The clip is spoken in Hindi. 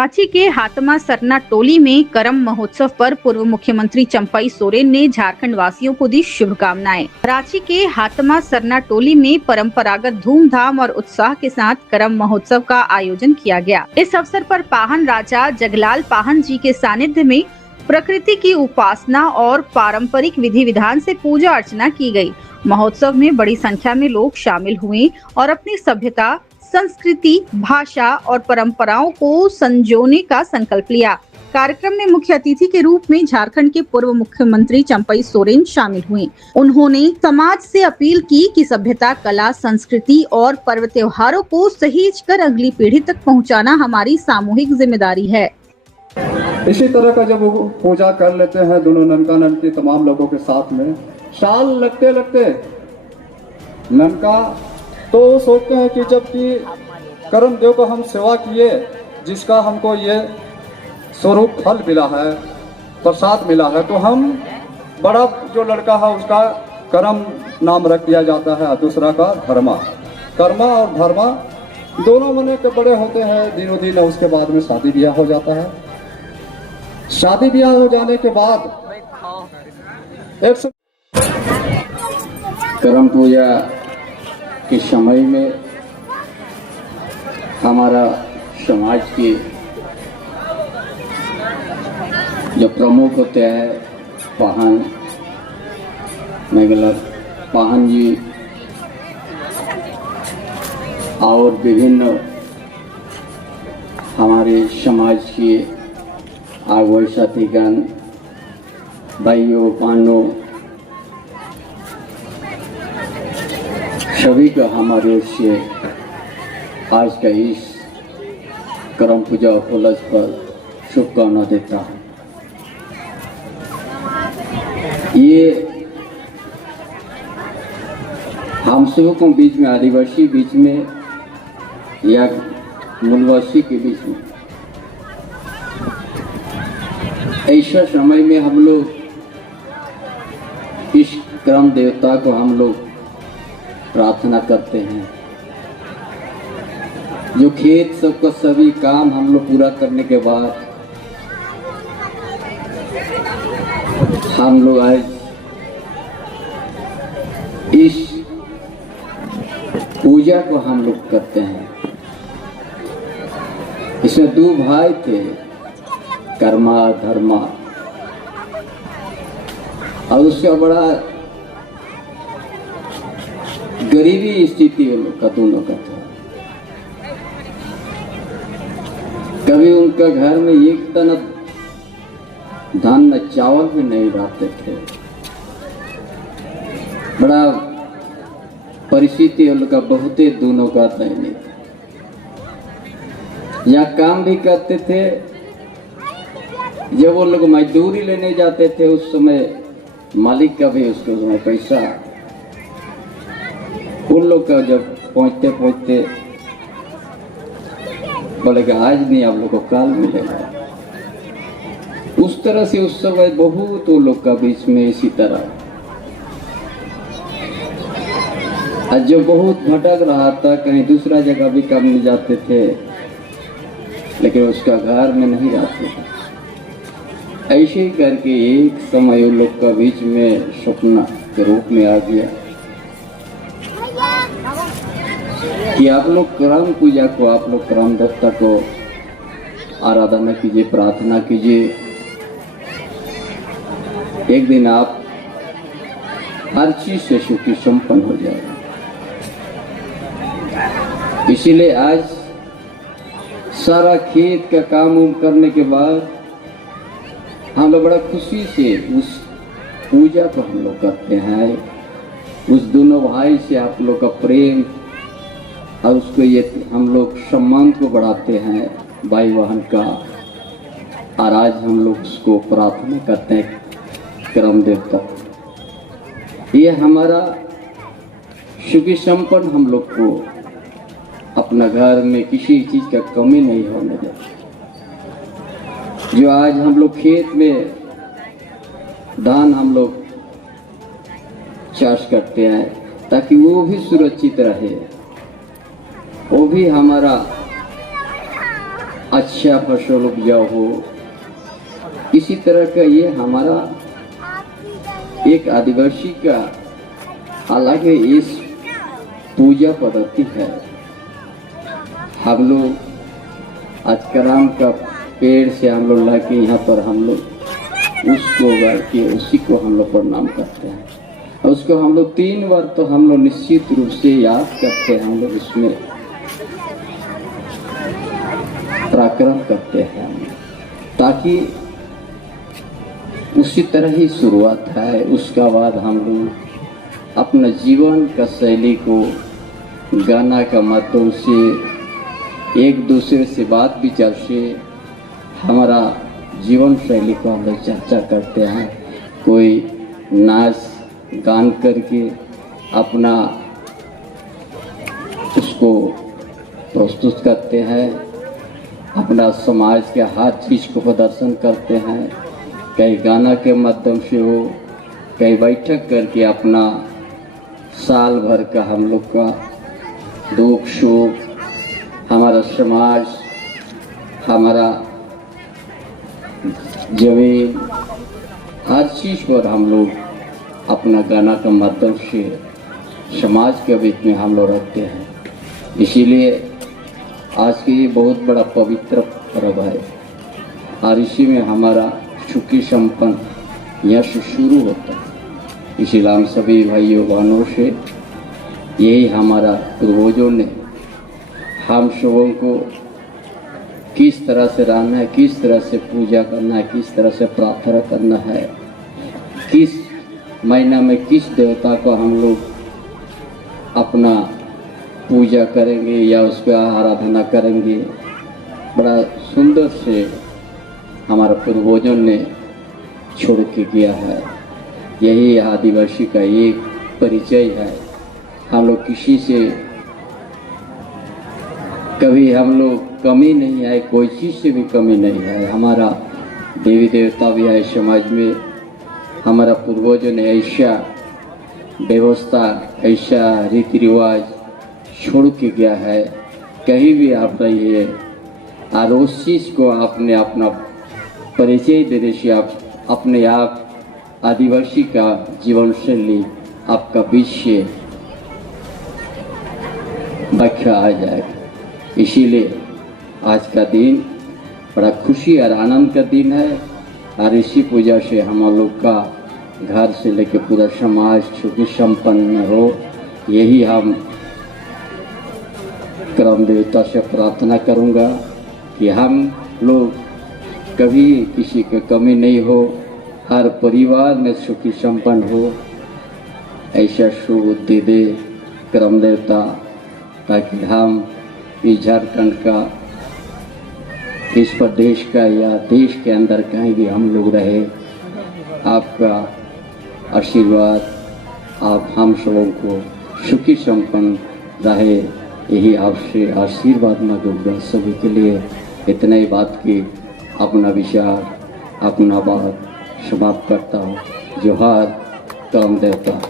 रांची के हातमा सरना टोली में करम महोत्सव पर पूर्व मुख्यमंत्री चंपई सोरेन ने झारखंड वासियों को दी शुभकामनाएं। रांची के हातमा सरना टोली में परंपरागत धूमधाम और उत्साह के साथ करम महोत्सव का आयोजन किया गया। इस अवसर पर पाहन राजा जगलाल पाहन जी के सानिध्य में प्रकृति की उपासना और पारंपरिक विधि विधान से पूजा अर्चना की गई। महोत्सव में बड़ी संख्या में लोग शामिल हुए और अपनी सभ्यता, संस्कृति, भाषा और परंपराओं को संजोने का संकल्प लिया। कार्यक्रम में मुख्य अतिथि के रूप में झारखंड के पूर्व मुख्यमंत्री चंपई सोरेन शामिल हुए। उन्होंने समाज से अपील की कि सभ्यता, कला, संस्कृति और पर्व त्योहारों को सहेज कर अगली पीढ़ी तक पहुंचाना हमारी सामूहिक जिम्मेदारी है। इसी तरह का जब वो पूजा कर लेते हैं दोनों ननका ननकी तमाम लोगों के साथ में, साल लगते लगते ननका तो सोचते हैं कि जबकि करम देव को हम सेवा किए, जिसका हमको ये स्वरूप फल मिला है, प्रसाद मिला है, तो हम बड़ा जो लड़का है उसका करम नाम रख दिया जाता है, दूसरा का धर्मा। कर्मा और धर्मा दोनों मने के बड़े होते हैं दिनों दिन। उसके बाद में शादी ब्याह हो जाता है। शादी ब्याह हो जाने के बाद करम पूजा के समय में हमारा समाज के जो प्रमुख होते हैं पाहन पाहन जी और विभिन्न हमारे समाज के आगुए साथीगण, भाइयों बहनों, सभी का हमारे ओर से आज का इस करम पूजा उपलक्ष्य पर शुभकामना देता हूँ। ये हम सबों के बीच में, आदिवासी बीच में या मूलवासी के बीच में ऐसा समय में हम लोग इस करम देवता को हम लोग प्रार्थना करते हैं। जो खेत सबका सभी काम हम लोग पूरा करने के बाद हम लोग आज इस पूजा को हम लोग करते हैं। इसमें दो भाई थे, कर्मा धर्मा, और उसका बड़ा गरीबी स्थिति उन लोग का दोनों का था। कभी उनका घर में एक तना धान न चावल भी नहीं रहते थे। बड़ा परिस्थिति उन लोग का बहुत ही दोनों का दयनीय था। या काम भी करते थे, जब वो लोग मजदूरी लेने जाते थे उस समय मालिक का भी उसको समय पैसा उन लोग का जब पहुंचते पहुंचते बोले कि आज नहीं, आप लोग को काल मिलेगा। उस तरह से उस समय बहुत वो लोग का बीच में इसी तरह आज जो बहुत भटक रहा था, कहीं दूसरा जगह भी काम नहीं जाते थे, लेकिन उसका घर में नहीं रहते थे। ऐसे ही करके एक समय उन लोग का बीच में सपना के रूप में आ गया कि आप लोग करम पूजा को, आप लोग करम देवता को आराधना कीजिए, प्रार्थना कीजिए। एक दिन आप हर चीज से सुखी संपन्न हो जाएगा। इसीलिए आज सारा खेत का काम करने के बाद हम लोग बड़ा खुशी से उस पूजा को हम लोग करते हैं। उस दोनों भाई से आप लोग का प्रेम और उसको ये हम लोग सम्मान को बढ़ाते हैं, भाई बहन का। और आज हम लोग उसको प्रार्थना करते हैं करम देवता, ये हमारा सुखी संपन्न हम लोग को अपना घर में किसी चीज का कमी नहीं होने दे। जो आज हम लोग खेत में धान हम लोग चाष करते हैं ताकि वो भी सुरक्षित रहे, वो भी हमारा अच्छा फसल उपजाऊ हो। इसी तरह का ये हमारा एक आदिवासी का अलग है इस पूजा पद्धति है। हम लोग आज कराम का पेड़ से हम लोग लाके यहाँ पर हम लोग उसको उगा के उसी को हम लोग प्रणाम करते हैं और उसको हम लोग 3 बार तो हम लोग निश्चित रूप से याद करते हैं। हम लोग इसमें पराक्रम करते हैं ताकि उसी तरह ही शुरुआत है। उसका बाद हम लोग अपना जीवन का शैली को गाना का माध्यम से एक दूसरे से बात विचार से हमारा जीवन शैली को हम लोग चर्चा करते हैं। कोई नाच गान करके अपना उसको प्रस्तुत करते हैं, अपना समाज के हर चीज़ को प्रदर्शन करते हैं। कई गाना के माध्यम से हो, कई बैठक करके अपना साल भर का हम लोग का दुख सुख, हमारा समाज, हमारा जमीन, हर चीज़ पर हम लोग अपना गाना का माध्यम से समाज के बीच में हम लोग रखते हैं। इसीलिए आज की ये बहुत बड़ा पवित्र पर्व है और इसी में हमारा सुखी संपन्न यश शुरू होता है। इसीलिए हम सभी भाइयों बहनों से यही हमारा पूर्वजों ने हम सबों को किस तरह से रहना है, किस तरह से पूजा करना है, किस तरह से प्रार्थना करना है, किस महीना में किस देवता को हम लोग अपना पूजा करेंगे या उस पर आराधना करेंगे, बड़ा सुंदर से हमारे पूर्वजों ने छोड़ के किया है। यही आदिवासी का एक परिचय है। हम लोग किसी से कभी हम लोग कमी नहीं है, कोई चीज़ से भी कमी नहीं है। हमारा देवी देवता भी है समाज में। हमारा पूर्वजों ने ऐसा व्यवस्था, ऐसा रीति रिवाज छोड़ के गया है। कहीं भी आप रहिए और उस चीज़ को आपने अपना परिचय देने से आप अपने आप आदिवासी का जीवन शैली आपका बीच से व्याख्या आ जाएगा। इसीलिए आज का दिन बड़ा खुशी और आनंद का दिन है और इसी पूजा से हम लोग का घर से लेकर पूरा समाज सुखी संपन्न हो। यही हम करम देवता से प्रार्थना करूंगा कि हम लोग कभी किसी की कमी नहीं हो, हर परिवार में सुखी संपन्न हो। ऐसा शुभ बुद्धि दे करम देवता, ताकि हम इस झारखंड का, इस प्रदेश का या देश के अंदर कहीं भी हम लोग रहे, आपका आशीर्वाद आप हम सबों को सुखी संपन्न रहे, यही आपसे आशीर्वाद मांगूंगा। सभी के लिए इतना ही बात की अपना विचार, अपना बात समाप्त करता हूँ। जोहार करम देवता।